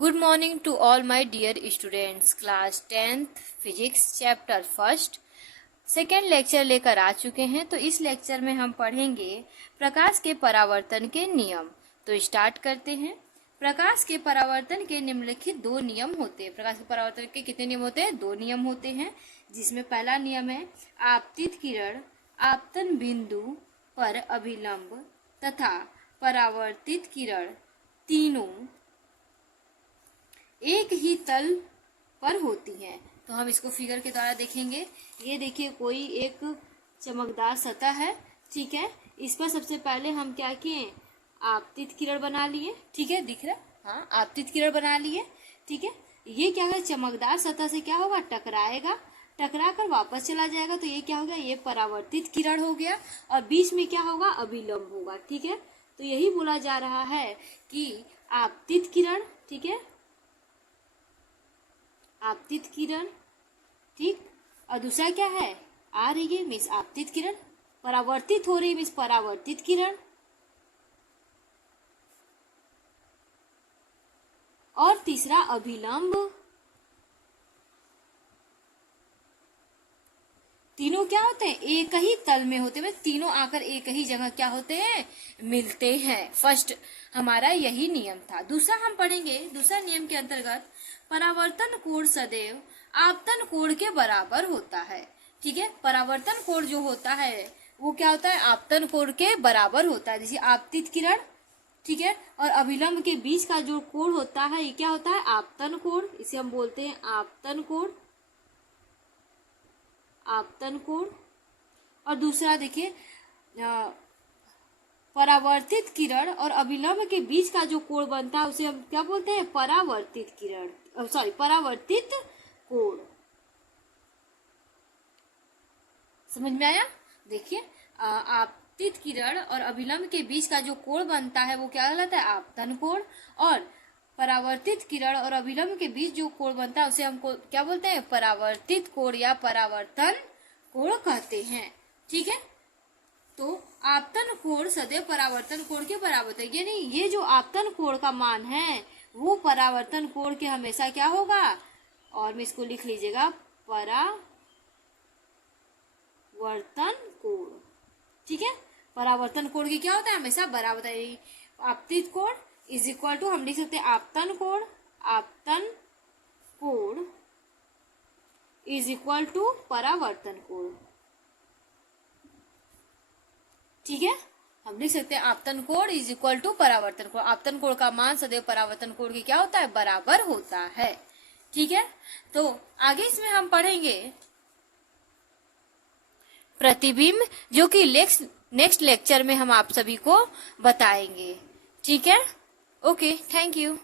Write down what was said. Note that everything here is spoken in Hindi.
Good morning to all my dear students. Class 10th Physics Chapter 1st second lecture लेकर आ चुके हैं। तो इस लेक्चर में हम पढ़ेंगे प्रकाश के परावर्तन के नियम। तो स्टार्ट करते हैं। प्रकाश के परावर्तन के निम्नलिखित दो नियम होते हैं। प्रकाश के परावर्तन के कितने नियम होते हैं? दो नियम होते हैं, जिसमें पहला नियम है आपतित किरण आपतन बिंदु पर अभिलंब तथा परावर्तित किरण तीनों एक ही तल पर होती हैं। तो हम इसको फिगर के द्वारा देखेंगे। ये देखिए, कोई एक चमकदार सतह है, ठीक है। इस पर सबसे पहले हम क्या किए? आपतित किरण बना लिए, ठीक है, दिख रहा है? हाँ, आपतित किरण बना लिए, ठीक है। ये क्या है? चमकदार सतह से क्या होगा? टकराएगा, टकरा कर वापस चला जाएगा। तो ये क्या हो गया? ये परावर्तित किरण हो गया। और बीच में क्या होगा? अभिलंब होगा, ठीक है। तो यही बोला जा रहा है कि आपतित किरण, ठीक है, आपतित किरण, ठीक। और दूसरा क्या है? आ रही है मीन्स आपतित किरण, परावर्तित हो रही है मीन्स परावर्तित किरण, और तीसरा अभिलंब। तीनों क्या होते हैं? एक ही तल में होते हैं, तीनों आकर एक ही जगह क्या होते हैं? मिलते हैं। फर्स्ट हमारा यही नियम था। दूसरा हम पढ़ेंगे। दूसरा नियम के अंतर्गत परावर्तन कोण सदैव आपतन कोण के बराबर होता है, ठीक है। परावर्तन कोण जो होता है वो क्या होता है? आपतन कोण के बराबर होता है। जैसे आपतित किरण, ठीक है, और अभिलंब के बीच का जो कोण होता है ये क्या होता है? आपतन कोण। इसे हम बोलते हैं आपतन कोण, आपतन कोण। और दूसरा देखिए, परावर्तित किरण और अभिलंब के बीच का जो कोण बनता है उसे हम क्या बोलते हैं? परावर्तित किरण, सॉरी, परावर्तित कोण। समझ में आया? देखिए, आपतित किरण और अभिलंब के बीच का जो कोण बनता है वो क्या कहलाता है? आपतन कोण। और परावर्तित किरण और अभिलंब के बीच जो कोण बनता है उसे हम क्या बोलते हैं? परावर्तित कोण या परावर्तन कोण कहते हैं, ठीक है। तो आपतन कोण सदैव परावर्तन कोण के बराबर होता है। यानी ये जो आपतन कोण का मान है वो परावर्तन कोण के हमेशा क्या होगा? और मैं इसको लिख लीजिएगा, परावर्तन कोण, ठीक है। परावर्तन कोण की क्या होता है? हमेशा बराबर होता है। आपतित कोण इज इक्वल टू हम लिख सकते हैं आपतन कोण, आपतन कोण इज इक्वल टू परावर्तन कोण, ठीक है। हम लिख सकते हैं आपतन कोण इज इक्वल टू परावर्तन कोण। आपतन कोण का मान सदैव परावर्तन कोण की क्या होता है? बराबर होता है, ठीक है। तो आगे इसमें हम पढ़ेंगे प्रतिबिंब, जो कि नेक्स्ट लेक्चर में हम आप सभी को बताएंगे, ठीक है। Okay, thank you.